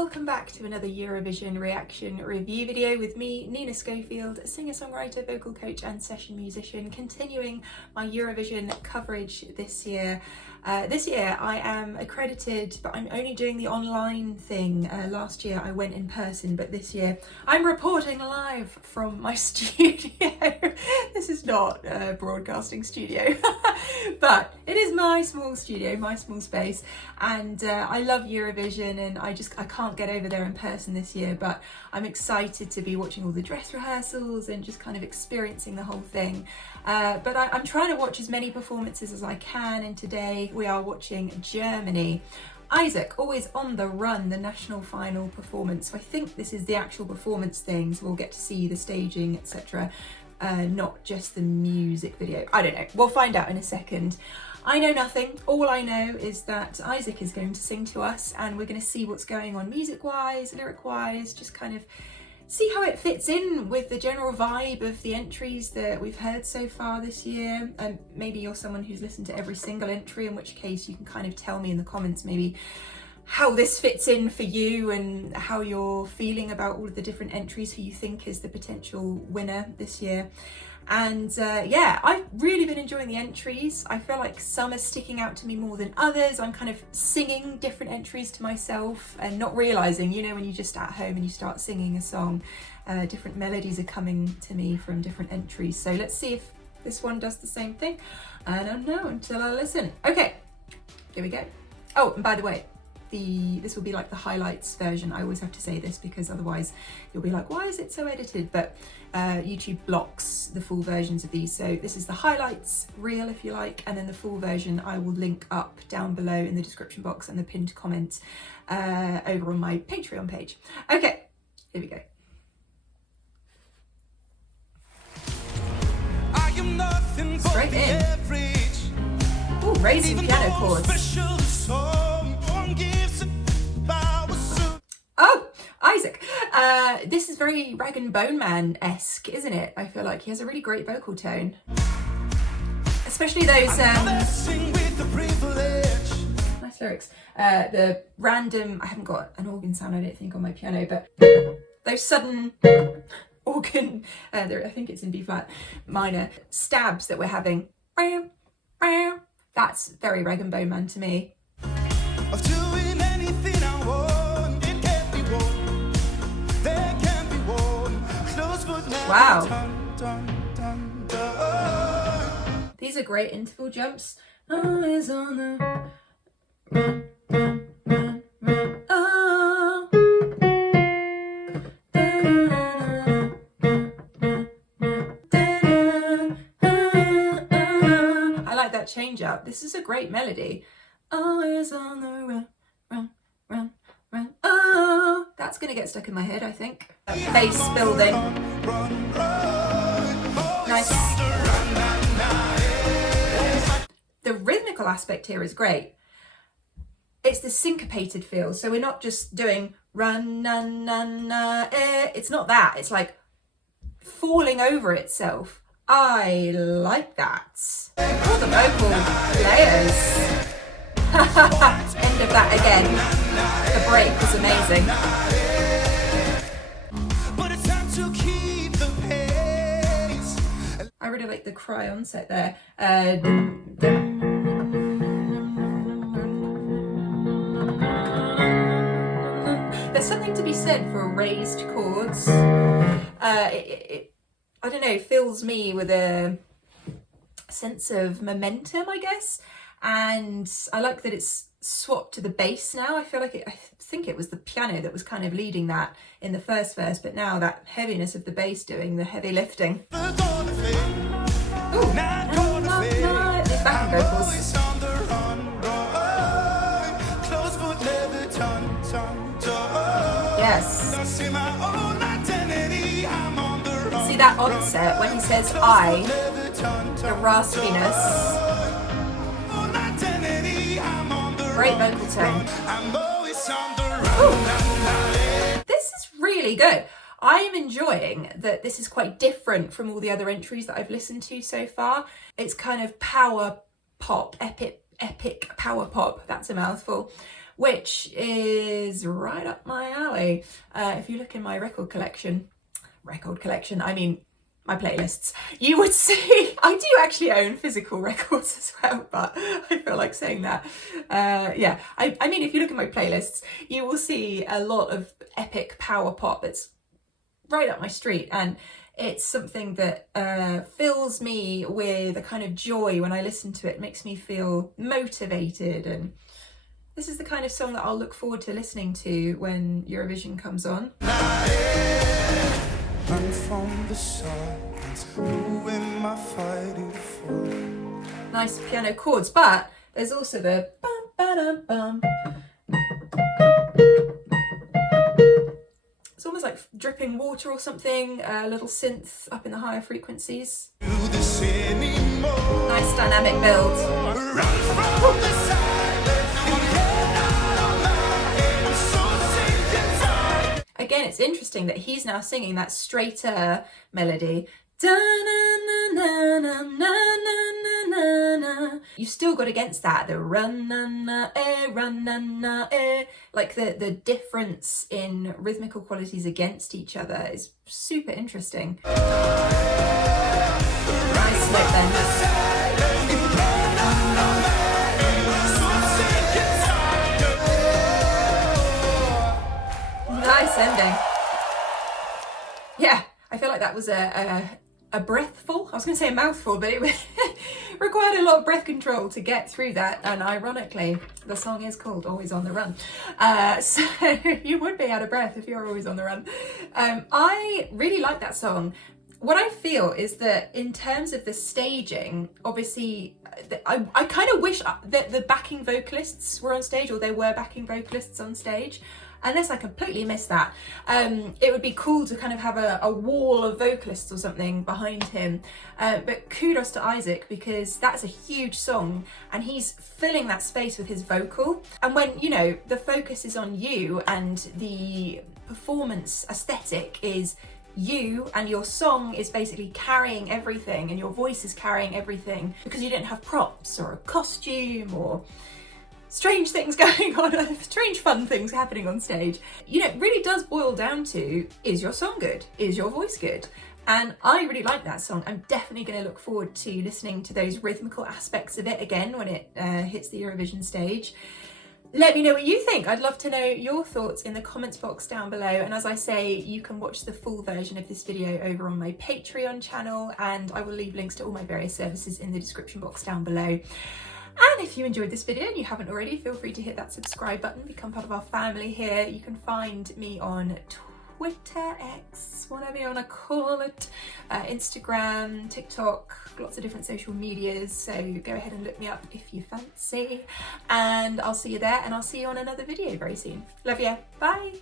welcome back to another Eurovision reaction review video with me, Nina Schofield, singer-songwriter, vocal coach and session musician, continuing my Eurovision coverage this year. This year I am accredited, but I'm only doing the online thing. Last year I went in person, but this year I'm reporting live from my studio. This is not a broadcasting studio, but it is my small studio, my small space, and I love Eurovision, and I can't get over there in person this year, but I'm excited to be watching all the dress rehearsals and just kind of experiencing the whole thing. But I'm trying to watch as many performances as I can, and today we are watching Germany. Isaak, always on the run, the national final performance. So I think this is the actual performance thing, so we'll get to see the staging, etc. Not just the music video. I don't know, we'll find out in a second. I know nothing. All I know is that Isaak is going to sing to us, and we're going to see what's going on music-wise, lyric-wise, just kind of see how it fits in with the general vibe of the entries that we've heard so far this year. And maybe you're someone who's listened to every single entry, in which case you can kind of tell me in the comments maybe how this fits in for you and how you're feeling about all of the different entries, who you think is the potential winner this year. And yeah, I've really been enjoying the entries. I feel like some are sticking out to me more than others. I'm kind of singing different entries to myself and not realizing, you know, when you're just at home and you start singing a song, different melodies are coming to me from different entries. So let's see if this one does the same thing. I don't know until I listen. Okay, here we go. Oh, and by the way, this will be like the highlights version. I always have to say this because otherwise you'll be like, why is it so edited? But YouTube blocks the full versions of these. So this is the highlights reel, if you like, and then the full version I will link up down below in the description box and the pinned comment over on my Patreon page. Okay, here we go. Straight in. Ooh, raising piano chords. Oh, Isaak. This is very Rag and Bone Man-esque, isn't it? I feel like he has a really great vocal tone. Especially those nice lyrics. The random, I haven't got an organ sound, I don't think, on my piano, but those sudden organ, I think it's in B flat minor, stabs that we're having. That's very Rag and Bone Man to me. Of doing anything I want, it can't be won. There can't be won. Close but never. Wow. Dun, dun. These are great interval jumps. Always on the run, run, run, run. Oh. I like that change up. This is a great melody. Always on the run, run, run, run. Oh, that's gonna get stuck in my head, I think. Bass building. Nice. The rhythmical aspect here is great. It's the syncopated feel, so we're not just doing run, na, na, na, eh. It's not that. It's like falling over itself. I like that. All the vocal layers. End of that again. The break was amazing. But it's time to keep the pace. I really like the cry onset there. There's something to be said for raised chords. I don't know, fills me with a sense of momentum, I guess. And I like that it's swapped to the bass now. I feel like I think it was the piano that was kind of leading that in the first verse, but now that heaviness of the bass doing the heavy lifting. Ooh, these backing vocals. Yes. See that onset when he says I, the raspiness. Great vocal tone. Ooh. This is really good. I am enjoying that this is quite different from all the other entries that I've listened to so far. It's kind of power pop, epic power pop, that's a mouthful, which is right up my alley. If you look in my record collection, I mean my playlists, you would see I do actually own physical records as well, but I feel like saying that. Yeah, I mean, if you look at my playlists, you will see a lot of epic power pop that's right up my street, and it's something that fills me with a kind of joy when I listen to it. It makes me feel motivated, and this is the kind of song that I'll look forward to listening to when Eurovision comes on. Run from the silence, who am I fighting for? Nice piano chords, but there's also the bum ba bum. It's almost like dripping water or something, a little synth up in the higher frequencies. Nice dynamic build. Again, it's interesting that he's now singing that straighter melody. You've still got against that the run na eh, like the difference in rhythmical qualities against each other is super interesting. Nice note then. Nice ending. Yeah, I feel like that was a breathful. I was going to say a mouthful, but it required a lot of breath control to get through that. And ironically, the song is called Always on the Run. So you would be out of breath if you're always on the run. I really like that song. What I feel is that in terms of the staging, obviously, I kind of wish that the backing vocalists were on stage, or there were backing vocalists on stage. Unless I completely missed that. It would be cool to kind of have a wall of vocalists or something behind him. But kudos to Isaak, because that's a huge song and he's filling that space with his vocal. And when, you know, the focus is on you and the performance aesthetic is you, and your song is basically carrying everything and your voice is carrying everything, because you don't have props or a costume or strange things going on, strange fun things happening on stage. You know, it really does boil down to, is your song good? Is your voice good? And I really like that song. I'm definitely going to look forward to listening to those rhythmical aspects of it again when it hits the Eurovision stage. Let me know what you think. I'd love to know your thoughts in the comments box down below. And as I say, you can watch the full version of this video over on my Patreon channel, and I will leave links to all my various services in the description box down below. And if you enjoyed this video and you haven't already, feel free to hit that subscribe button, become part of our family here. You can find me on Twitter, X, whatever you want to call it, Instagram, TikTok, lots of different social medias. So go ahead and look me up if you fancy. And I'll see you there, and I'll see you on another video very soon. Love you. Bye.